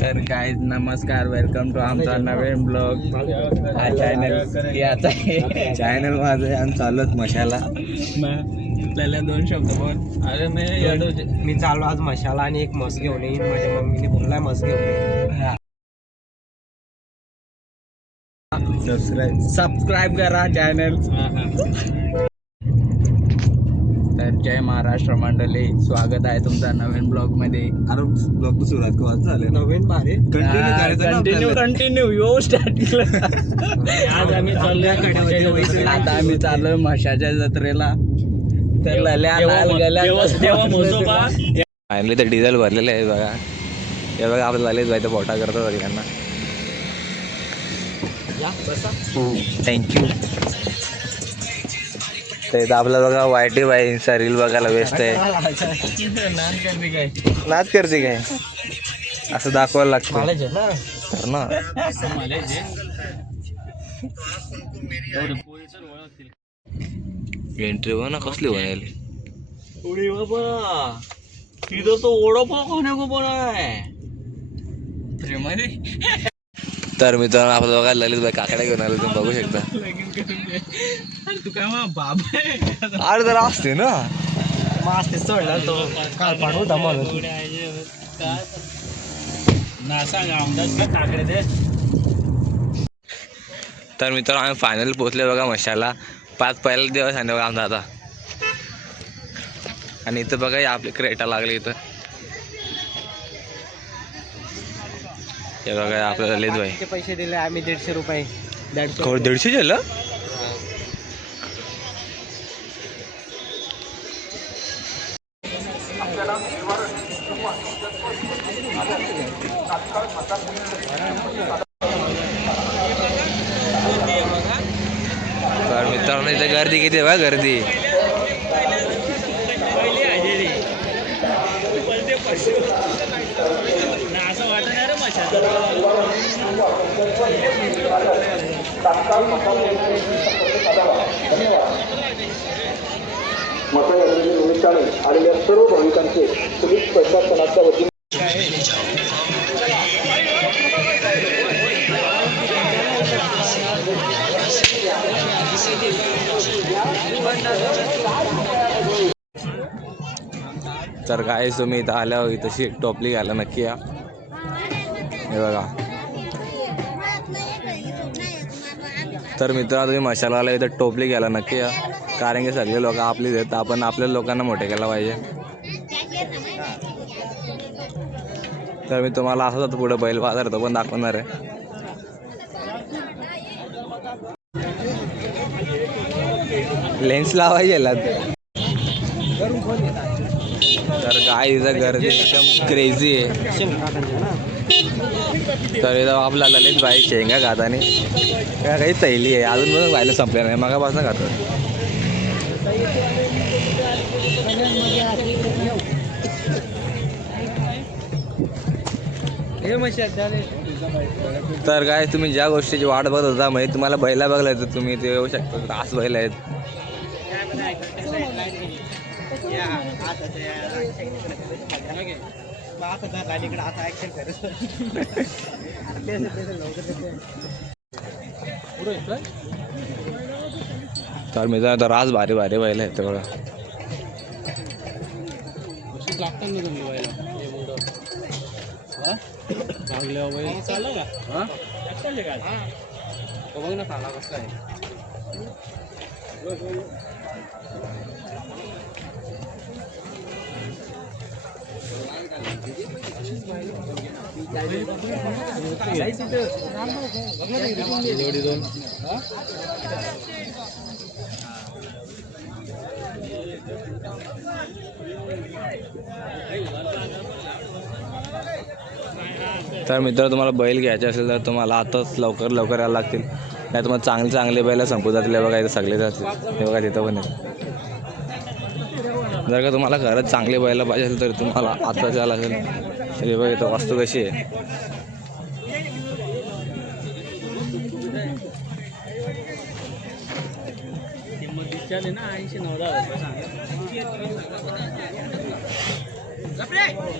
तर काय नमस्कार वेलकम टू आमचा नवीन ब्लॉग हा चॅनल याचा चॅनल माझं आहे. आणि चालत मशाला. त्याला दोन शब्द बोल. अरे मी मी चाललो आज मशाला आणि एक मस घेऊन येईन. माझ्या मम्मीने बोललाय मस घेऊन. सबस्क्राईब सबस्क्राईब करा चॅनल तर जय महाराष्ट्र मंडळी. स्वागत आहे तुमचा नवीन ब्लॉगमध्ये अरे ब्लॉग सुरुवात केव्हा झाले नवीन भारी. कंटिन्यू कंटिन्यू यो स्टार्टिंग आज आम्ही चाललोय आता आम्ही चाललोय म्हशाच्या जत्रेला. तर लल्या लाल गल्या फायनली तर डिझेल भरलेले आहे बघा. हे बघा आपलं भाई तर पोटा करतो सगळ्यांना. थँक्यू तर इथं आपलं बघा वायटी बाई इंस्टा रील बघायला बेस्ट आहे. नाच करते काय? असं दाखवायला लागतं. तर ना. एंट्री बघ ना कसली बनायली तिथं तो ओढोपा कोणी पण आहे. तर मित्रांनो आपलं बघा ललित भाई काकड्या घेऊन आले तुम्ही बघू शकता. तू काय बाब अरे जरा असते ना. ते. काल धमाल तर मित्रांनो आम्ही फायनल पोहोचले बघा मशाला. पाच पहिला दिवस आणि बघा आमचा आता. आणि इथं बघा आपली क्रेटा लागली इथं. हे बघा हे आपलं ललित भाई ते पैसे दिले आम्ही दीडशे रुपये दीडशे दीडशे झालं? तर मित्रांनो इथे गर्दी किती आहे बा गर्दी. आलेल्या सर्व भाविकांचे पोलीस प्रशासनाच्या वतीने तर काय तुम्ही इथं आल्या इथं टोपली घाला नक्की या. हे बघा. तर मित्रांनो तुम्ही मशाला इथं टोपली घ्यायला नक्की या. कारण की सगळे लोक आपलीच आहेत आपण आपल्या लोकांना मोठे केला पाहिजे. तर मी तुम्हाला असंच पुढे बैल बाजार तो पण दाखवणार आहे. लेन्स लावायचे तर काय इथं गर्दी एकदम क्रेझी आहे. तर आपला ललित भाई शेंगा खातानी. काय काही तैली आहे. अजून पण व्हायला संपले नाही. मगापासून खातो. तर काय तुम्ही ज्या गोष्टीची वाट बघत होता म्हणजे तुम्हाला बैला बघला तर तुम्ही ते येऊ शकता. तास बैल आहेत. ऍक्शन तर मी तर रास भारी भारी बघा तुम्ही व्हायला. हे तो बघ ना चाला कसं आहे. जोडी दोन तर मित्र तुम्हाला बैल घ्यायचे असेल तर तुम्हाला आताच लवकर लवकर यायला लागतील. नाही तुम्हाला चांगले चांगले बैल संपू जातील. बघा इथं सगळे जातील हे बघा तिथं पण जर का तुम्हाला घरात चांगले बैल पाहिजे असेल तर तुम्हाला आताच यायला लागेल. तरी बघ इथं वास्तू कशी आहे.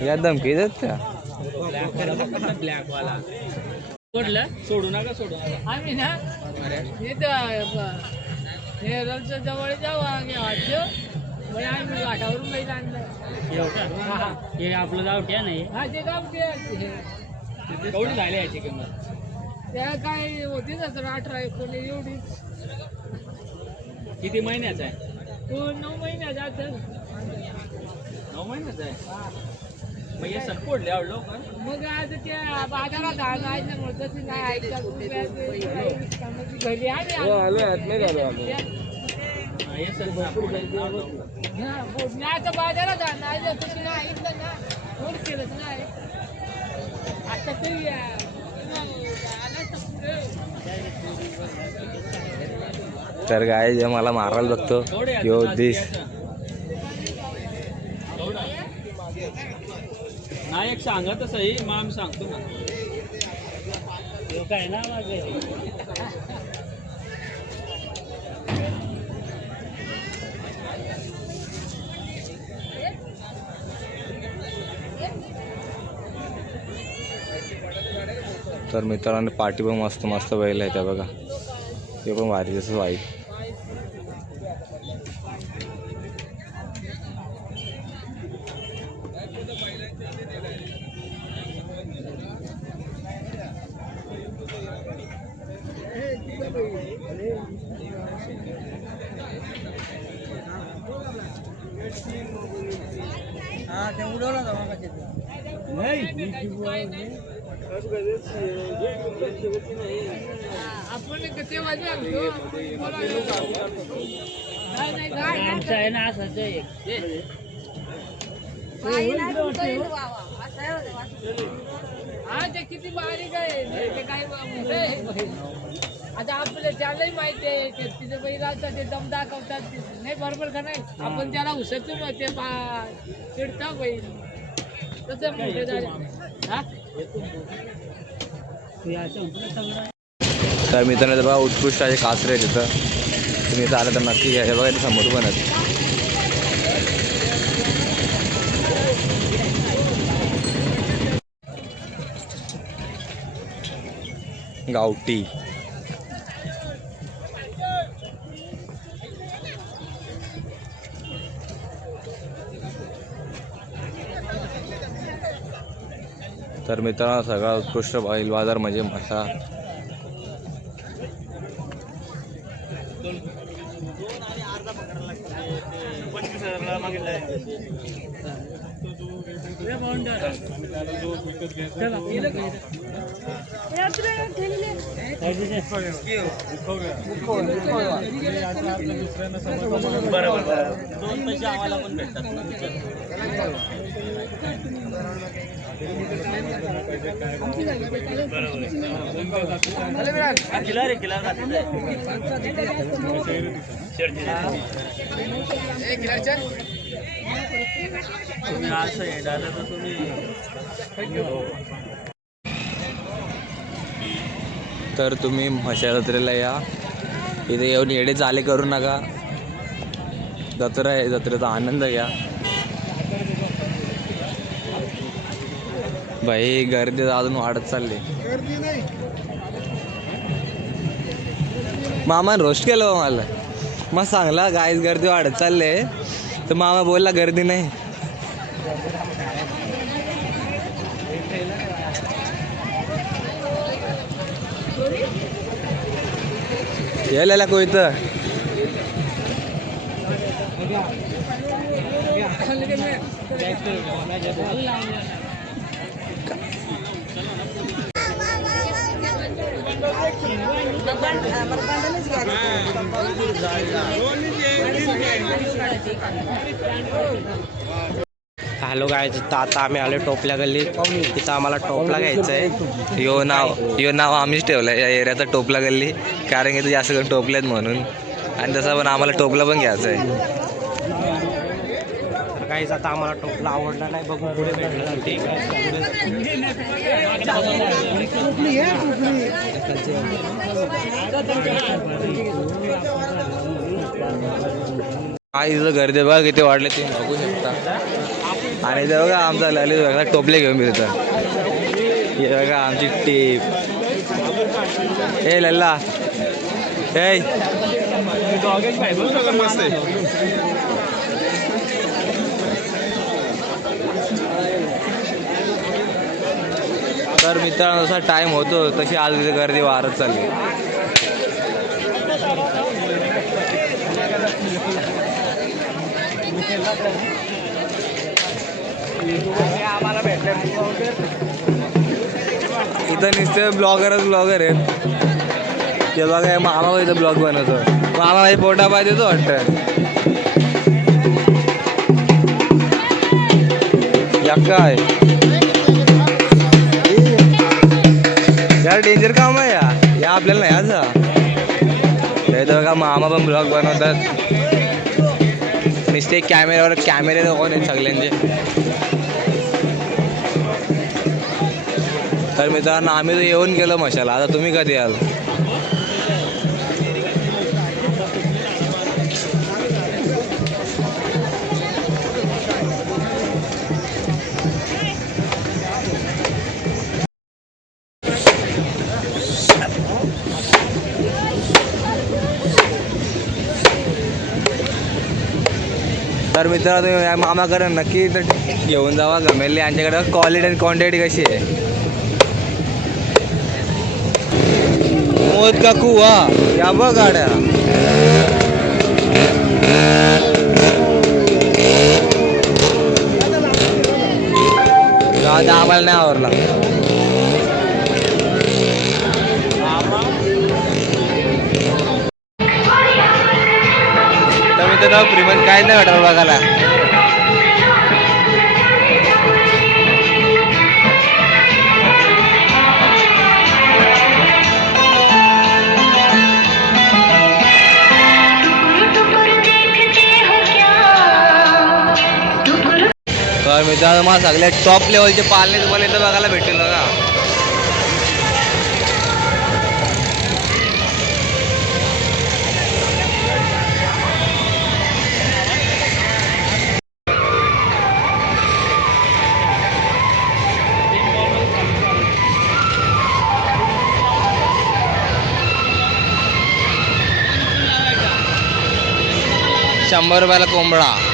या धमकी देत त्या ब्लॅक वाला सोडलं सोडू नका सोडू नका. आम्ही ना इथं जवळ जाऊ आम्ही वाटतो. आम्ही घाटावरून बैल आणलं हे आपलं गाव क्या नाही हा. ते ते केवढी झाली याची किंमत? त्या काय होती ना तर अठरा एकोणीस एवढी. किती महिन्याचा आहे? तो नऊ महिन्या जात. नऊ महिन्याचा आहे? मग हे सटपोडले आवडलो का मग आज त्या बाजारात आणायचं तसं नाही ऐकतात घरी आले हा, हे सर सापडले. आता बाजारात आणायचं तसं नाही ऐकलं ना कोण केलंच नाही आता तरी तर गाय जे मला मारायला बघतो. यो दिस. नाही एक सांगा मग आम्ही सांगतो ना. काय ना तर मित्रांनो पाठी पण मस्त मस्त बैल आहे त्या बघा. ते पण भारी जसं वाईट. तेव्हा जे आणतो नाही आहे ना असंच हा ते किती बारीक आहे. ते काय. आता आपल्याला त्यालाही माहिती आहे तिथे बैल असतात ते दम दाखवतात. नाही बरोबर का नाही? आपण त्याला उसतो मग ते चिडता बैल. तसं झाले हा? तर मित्रांनो तर बघा उत्कृष्ट असे कासरे तिथं तुम्ही इथं आलं तर नक्की घ्या. हे बघा इथे समोर पण आहेत. गावठी. तर मित्रांनो सगळा उत्कृष्ट बैल बाज़ार म्हणजे मसा दोन रे तुम्ही असं आहे दादा तर तुम्ही तर तुम्ही म्हशा जत्रेला या. इथे येऊन येडे चाले करू नका. जत्रा आहे जत्रेचा आनंद घ्या. भाई गर्दी तर अजून वाढत चालली. मामा रोस्ट केलं मला. मग सांगला गायच गर्दी वाढत चालले तर मामा बोलला गर्दी नाही. यायला कोई हॅलो काय तर आता आम्ही आलो टोपल्या गल्लीत. तिथं आम्हाला टोपला घ्यायचं आहे. यो नाव यो नाव आम्हीच ठेवलं या एरियाचा टोपला गल्ली. कारण की ते जास्त करून टोपलेत म्हणून. आणि तसं पण आम्हाला टोपला पण घ्यायचं आहे. काहीच आता आम्हाला टोपला आवडला नाही बघू पुढे भेटलं ठीक आहे. काय इथं गर्दी बघा किती वाढले तुम्ही बघू शकता. आणि ते बघा आमचा ललित बघा टोपले घेऊन फिरतात हे बघा आमची टीप. ए लल्ला. ए. तर मित्रांनो जसा टाइम होतो तशी आज तिथे गर्दी वाढत चालली. इथं नुसते ब्लॉगरच ब्लॉगर आहेत. ते बघा मामा इथं ब्लॉग बनवतो. मामा हे पोटा पाहिजे तो वाटतं. या काय? यार काम आहे या. या आपल्याला नाही याचा तर का मामा पण ब्लॉग बनवतात. नुसते कॅमेऱ्यावर कॅमेरे कोण आहेत सगळ्यांचे? तर मित्रांनो आम्ही तर येऊन गेलो मशाला. आता तुम्ही कधी याल तर मित्रांनो तुम्ही मामाकडे नक्की इथं घेऊन जावा गमेली. यांच्याकडे क्वालिटी आणि क्वांटिटी कशी आहे? मोद का कुवा या बघ गाड्या. जाऊ दे, आम्हाला नाही आवडला तर मित्रांनो प्रिमन काय नाही वाटत बघायला. तर मित्रांनो मला सगळ्यात टॉप लेवलचे पालने तुम्हाला इथं बघायला भेटेल. നമ്പർ രൂപയിലൊക്കെ പോകുമ്പോഴാണ്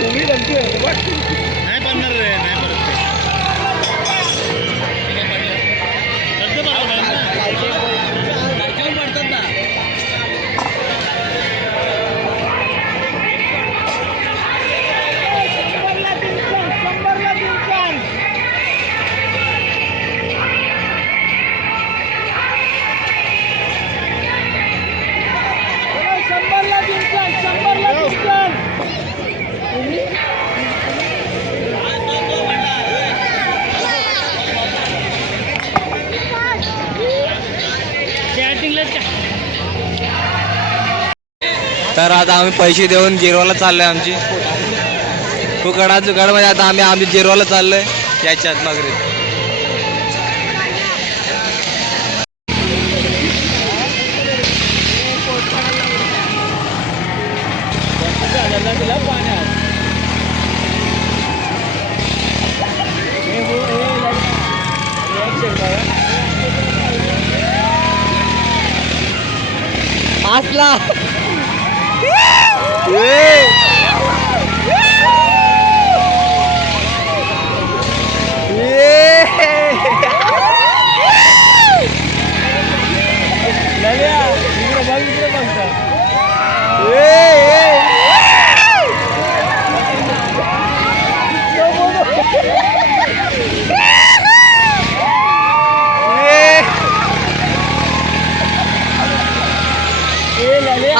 बघा शंभर रुपयाला कोंबडा तर आता आम्ही पैसे देऊन जिरवाला चाललोय आमची. कुकडा चुकडमध्ये म्हणजे आता आम्ही आम्ही जिरवाला चाललोय. याच्यात అట్లా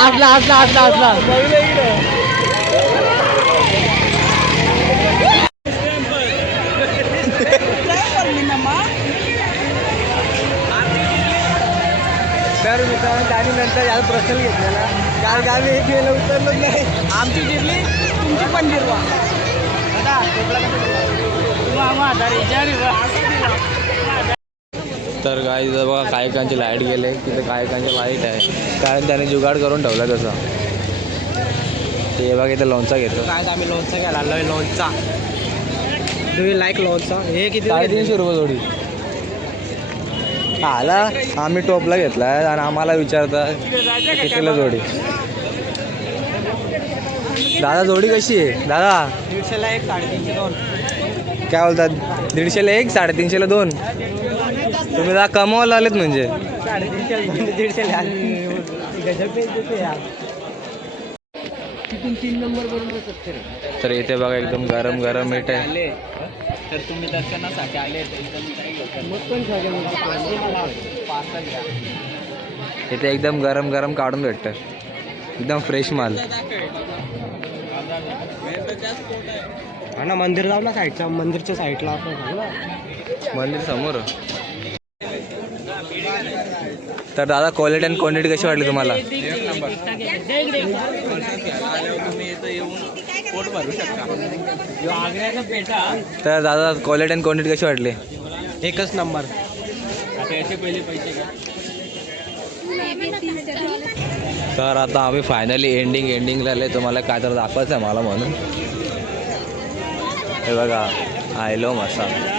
असला हसला हसला हसला तर मित्रांनो त्याने नंतर प्रश्न घेतलेला. एक नाही. आमची जिरली तुमची पण जिरवा. तर काही बघा कायकांची लाइट गेले. तिथे कायकांची लाइट आहे. कारण त्याने जुगाड करून ठेवला तसा. ते बघा इथे लोणचा घेतो. काय आम्ही लोणचा घ्यायला आलोय लोणचा. तुम्ही लाईक लोणचा? हे किती साडेतीनशे रुपये जोडी. आला आम्ही टोपला घेतलाय आणि आम्हाला विचारता कितीला जोडी? दादा जोडी कशी आहे? दादा? दीडशेला एक साडेतीनशे दोन. काय बोलतात? दीडशेला एक साडेतीनशेला दोन? तुम्ही दादा कमवायला आलेत म्हणजे. साडेतीनशे दीडशेला. तिथून तीन नंबर बरोबर सत्तर तर इथे बघा एकदम गरम गरम मीठ आहे. तर तुम्ही दर्शनासाठी आले तर काय मग पण इथे एकदम गरम गरम काढून भेटतं. एकदम फ्रेश माल. हा ना मंदिर जाऊ ना साईडच्या मंदिरच्या साईडला आपण जाऊ ना. मंदिर समोर. तर दादा क्वालिटी आणि क्वांटिटी कशी वाटली तुम्हाला? तर दादा क्वालिटी आणि क्वांटिटी कशी वाटली? एकच नंबर. आता याचे पहिले पैसे घ्या तर आता आम्ही फायनली एंडिंग एंडिंगला आले तुम्हाला काय तर दाखवायचं आहे मला म्हणून. हे बघा आयलो मसाला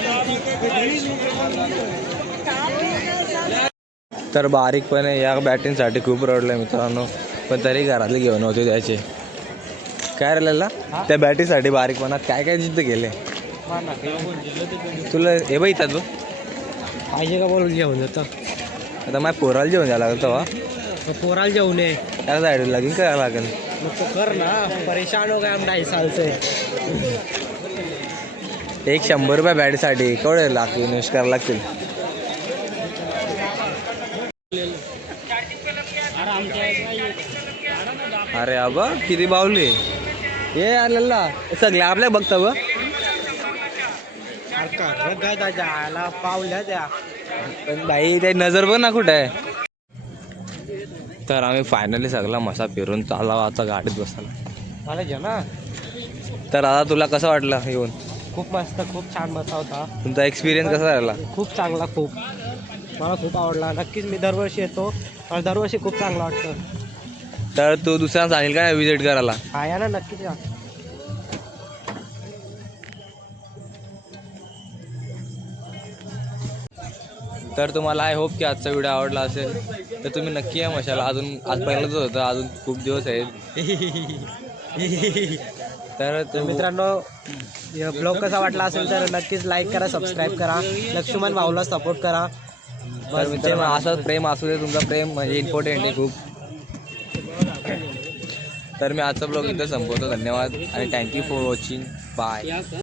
तर बारीकपणे या बॅटिंगसाठी खूप रडलं मित्रांनो. पण तरी घरातले घेऊन होते त्याचे. काय राहिलेला त्या बॅटीसाठी बारीकपणात काय काय जिद्द केले? तुला हे बघ इथं तू. पाहिजे का बोलून जेवण जातं आता माझ्या पोराला जेवण द्यायला लागलं तेव्हा. पोराला जेवण आहे त्या साईड लागेल काय लागेल. मग तो कर ना. परेशान हो गया हम ढाई साल से. एक शंभर रुपये बॅटसाठी. केवढे लागतील इन्व्हेस्ट करायला लागतील. अरे आबा किती बावली? हे आलेला. सगळे आपल्या बघता ब काय जायला पावल्या त्या पण बाई ते नजर बघ ना कुठे तर आम्ही फायनली सगळा मसा फिरून चालला आता गाडीत बसायला. ना. तर आता तुला कसं वाटलं येऊन? खूप मस्त खूप छान बसा होता. तुमचा एक्सपिरियन्स कसा राहिला? खूप चांगला खूप. मला खूप आवडला. नक्कीच मी दरवर्षी येतो. मला दरवर्षी खूप चांगलं वाटतं. तर तू दुसऱ्यांना सांगेल का विजिट करायला? हा या ना नक्कीच या. तर तुम्हाला आय होप की आजचा व्हिडिओ आवडला असेल तर तुम्ही नक्की या मशाला. अजून आज पहिल्यांदाच होतं अजून खूप दिवस आहेत. तर मित्रांनो ब्लॉग कसा वाटला असेल तर नक्कीच लाईक करा सबस्क्राईब करा. लक्ष्मण भाऊला सपोर्ट करा. तर बस असंच असं प्रेम असू दे तुमचं प्रेम म्हणजे इम्पॉर्टंट आहे खूप. तर मी आजचा ब्लॉग इथं संपवतो. धन्यवाद आणि थँक्यू फॉर वॉचिंग बाय